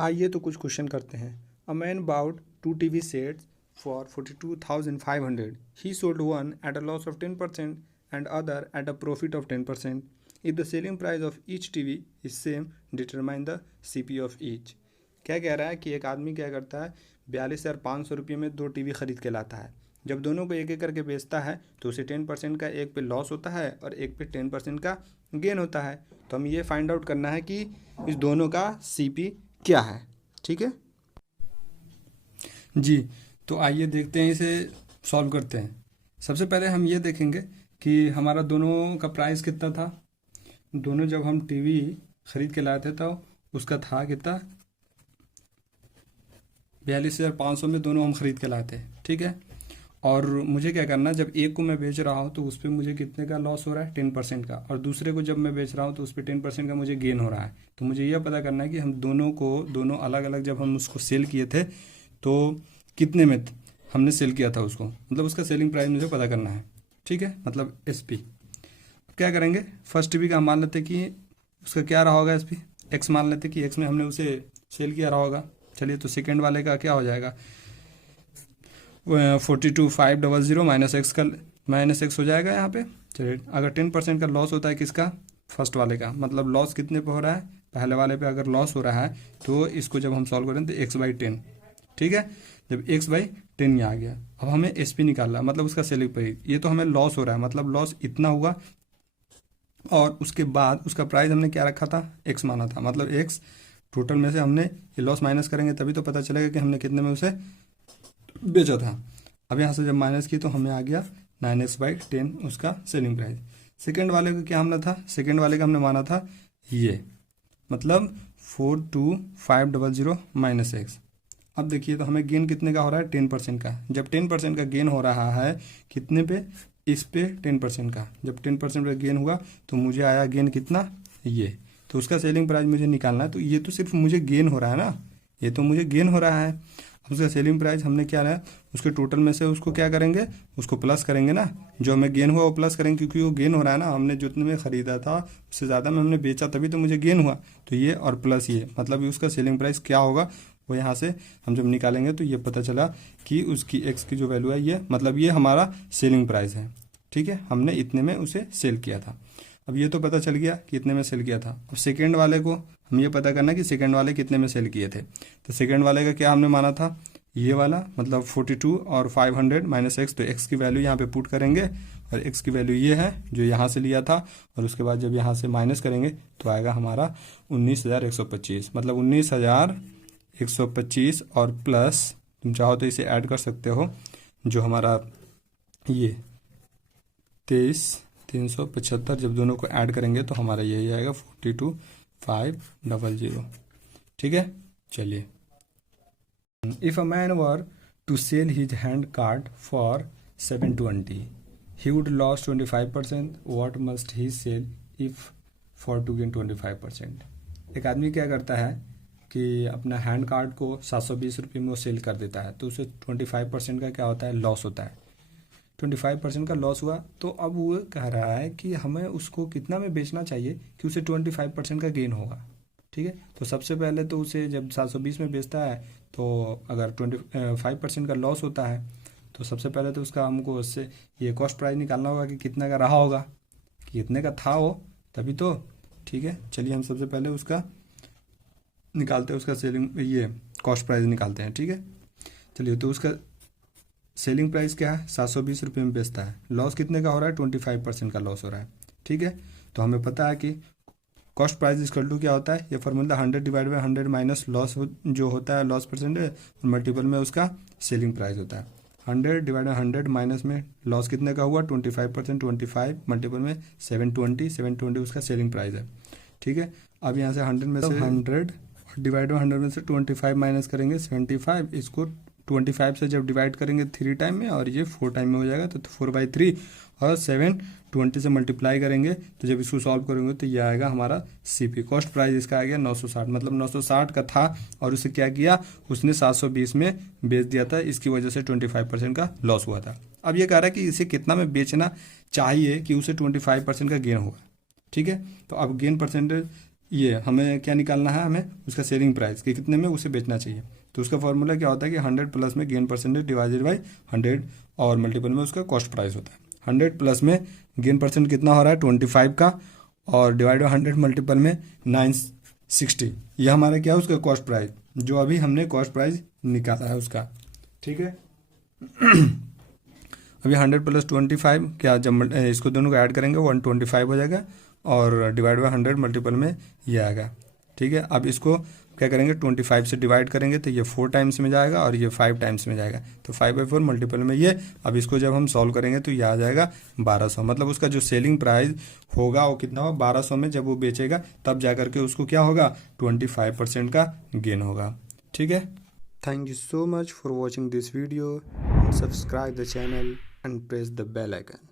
आइए तो कुछ क्वेश्चन करते हैं। A man bought 2 TV sets for 42,500. He sold one at a loss of 10% and other at a profit of 10%. If the selling price of each TV is same, determine the CP of each. क्या कह रहा है कि एक आदमी क्या करता है, 42,500 रुपये में 2 TV खरीद के लाता है। जब दोनों को एक एक करके बेचता है तो उसे 10% का एक पे लॉस होता है और एक पे 10% का गेन होता है। तो हम ये फाइंड आउट करना है कि इस दोनों का CP क्या है। ठीक है जी। तो आइए देखते हैं, इसे सॉल्व करते हैं। सबसे पहले हम ये देखेंगे कि हमारा दोनों का प्राइस कितना था। दोनों जब हम टीवी खरीद के लाए थे तो उसका था कितना, 42,500 में दोनों हम खरीद के लाए थे। ठीक है, और मुझे क्या करना, जब एक को मैं बेच रहा हूँ तो उस पर मुझे कितने का लॉस हो रहा है, 10% का, और दूसरे को जब मैं बेच रहा हूँ तो उस पर 10% का मुझे गेन हो रहा है। तो मुझे यह पता करना है कि हम दोनों अलग अलग जब हम उसको सेल किए थे तो कितने में हमने सेल किया था उसको, मतलब उसका सेलिंग प्राइस मुझे पता करना है। ठीक है, मतलब SP। क्या करेंगे, फर्स्ट टीवी का हम मान लेते कि उसका क्या रहा होगा, SP X मान लेते कि X में हमने उसे सेल किया रहा होगा। चलिए, तो सेकेंड वाले का क्या हो जाएगा, 42,500 माइनस एक्स हो जाएगा यहाँ पे। चलिए, अगर 10% का लॉस होता है किसका, फर्स्ट वाले का, मतलब लॉस कितने पे हो रहा है, पहले वाले पे अगर लॉस हो रहा है तो इसको जब हम सॉल्व करें तो x/10। ठीक है, जब x/10 ये आ गया, अब हमें SP निकालना है, मतलब उसका सेलिंग प्राइस। ये तो हमें लॉस हो रहा है, मतलब लॉस इतना हुआ, और उसके बाद उसका प्राइस हमने क्या रखा था, x माना था, मतलब x टोटल में से हमने ये लॉस माइनस करेंगे तभी तो पता चलेगा कि हमने कितने में उसे बेचा था। अब यहाँ से जब माइनस की तो हमें आ गया 9x/10 उसका सेलिंग प्राइस। सेकेंड वाले का क्या हमने था, सेकेंड वाले का हमने माना था ये, मतलब 42,500 माइनस एक्स। अब देखिए तो हमें गेन कितने का हो रहा है, 10% का। जब 10% का गेन हो रहा है कितने पे, इस पे 10% का, जब 10% का गेन हुआ तो मुझे आया गेन कितना, ये। तो उसका सेलिंग प्राइस मुझे निकालना है। तो ये तो सिर्फ मुझे गेन हो रहा है ना, ये तो मुझे गेन हो रहा है। अब उसका सेलिंग प्राइस हमने क्या रहा, उसके टोटल में से उसको क्या करेंगे, उसको प्लस करेंगे ना, जो हमें गेन हुआ वो प्लस करेंगे, क्योंकि वो गेन हो रहा है ना, हमने जितने में ख़रीदा था उससे ज़्यादा में हमने बेचा तभी तो मुझे गेन हुआ। तो ये और प्लस ये, मतलब उसका सेलिंग प्राइस क्या होगा वो यहाँ से हम जब निकालेंगे तो ये पता चला कि उसकी एक्स की जो वैल्यू है ये, मतलब ये हमारा सेलिंग प्राइस है। ठीक है, हमने इतने में उसे सेल किया था। अब ये तो पता चल गया कि इतने में सेल किया था। अब सेकेंड वाले को हम ये पता करना कि सेकेंड वाले कितने में सेल किए थे। तो सेकेंड वाले का क्या हमने माना था, ये वाला, मतलब 42 और 500 माइनस एक्स। तो एक्स की वैल्यू यहाँ पे पुट करेंगे और एक्स की वैल्यू ये है जो यहाँ से लिया था, और उसके बाद जब यहाँ से माइनस करेंगे तो आएगा हमारा 19,125, मतलब 19,125, और प्लस तुम चाहो तो इसे ऐड कर सकते हो, जो हमारा ये 23,375, जब दोनों को ऐड करेंगे तो हमारा यही आएगा 42,500। ठीक है, चलिए। If a man were to sell his hand card for 720, he would lose 25%. What must he sell if for to gain 25%? एक आदमी क्या करता है कि अपना हैंड कार्ड को 720 रुपये में वो सेल कर देता है, तो उसे 25% का क्या होता है, लॉस होता है। 25% का लॉस हुआ, तो अब वो कह रहा है कि हमें उसको कितना में बेचना चाहिए कि उसे 25% का गेन होगा। ठीक है, तो सबसे पहले तो उसे जब 720 में बेचता है तो अगर 25% का लॉस होता है तो सबसे पहले तो उसका हमको उससे ये कॉस्ट प्राइस निकालना होगा कि कितना का रहा होगा, कि कितने का था वो, तभी तो। ठीक है, चलिए हम सबसे पहले उसका निकालते हैं, उसका सेलिंग ये कॉस्ट प्राइस निकालते हैं। ठीक है, चलिए, तो उसका सेलिंग प्राइस क्या है, 720 रुपये में बेचता है, लॉस कितने का हो रहा है, 25% का लॉस हो रहा है। ठीक है, तो हमें पता है कि कॉस्ट प्राइस इक्वल टू क्या होता है, ये फॉर्मूला 100/100 माइनस लॉस जो होता है, लॉस परसेंटेज, और मल्टीपल में उसका सेलिंग प्राइस होता है। 100/100 माइनस में लॉस कितने का हुआ, 25%, 25 मल्टीपल में 720 उसका सेलिंग प्राइस है। ठीक है, अब यहाँ से 100 में से 100 डिवाइड/100 में से 25 माइनस करेंगे 75, इसको 25 से जब डिवाइड करेंगे 3 टाइम में और ये 4 टाइम में हो जाएगा, तो 4/3, और 720 से मल्टीप्लाई करेंगे तो जब इसको सॉल्व करेंगे तो ये आएगा हमारा CP। कॉस्ट प्राइस इसका आ गया 960, मतलब 960 का था और उसे क्या किया, उसने 720 में बेच दिया था, इसकी वजह से 25% का लॉस हुआ था। अब ये कह रहा है कि इसे कितना में बेचना चाहिए कि उसे 25% का गेन होगा। ठीक है, तो अब गेन परसेंटेज ये हमें क्या निकालना है, हमें उसका सेलिंग प्राइस कि कितने में उसे बेचना चाहिए। तो उसका फॉर्मूला क्या होता है कि 100 प्लस में गेन परसेंटेज डिवाइडेड बाई 100 और मल्टीपल में उसका कॉस्ट प्राइस होता है। 100 प्लस में गेन परसेंट कितना हो रहा है 25 का, और डिवाइड बाई 100 मल्टीपल में 960, यह हमारा क्या है उसका कॉस्ट प्राइस, जो अभी हमने कॉस्ट प्राइस निकाला है उसका। ठीक है अभी 100 प्लस 25 क्या, जब इसको दोनों को ऐड करेंगे 125 हो जाएगा, और डिवाइड बाई 100 मल्टीपल में ये आएगा। ठीक है, अब इसको क्या करेंगे 25 से डिवाइड करेंगे तो ये 4 टाइम्स में जाएगा और ये 5 टाइम्स में जाएगा, तो 5/4 मल्टीपल में ये। अब इसको जब हम सॉल्व करेंगे तो ये आ जाएगा 1200, मतलब उसका जो सेलिंग प्राइस होगा वो कितना होगा 1200 में। जब वो बेचेगा तब जा करके उसको क्या होगा 25% का गेन होगा। ठीक है, thank you so much for watching this video, subscribe the channel and press the bell icon.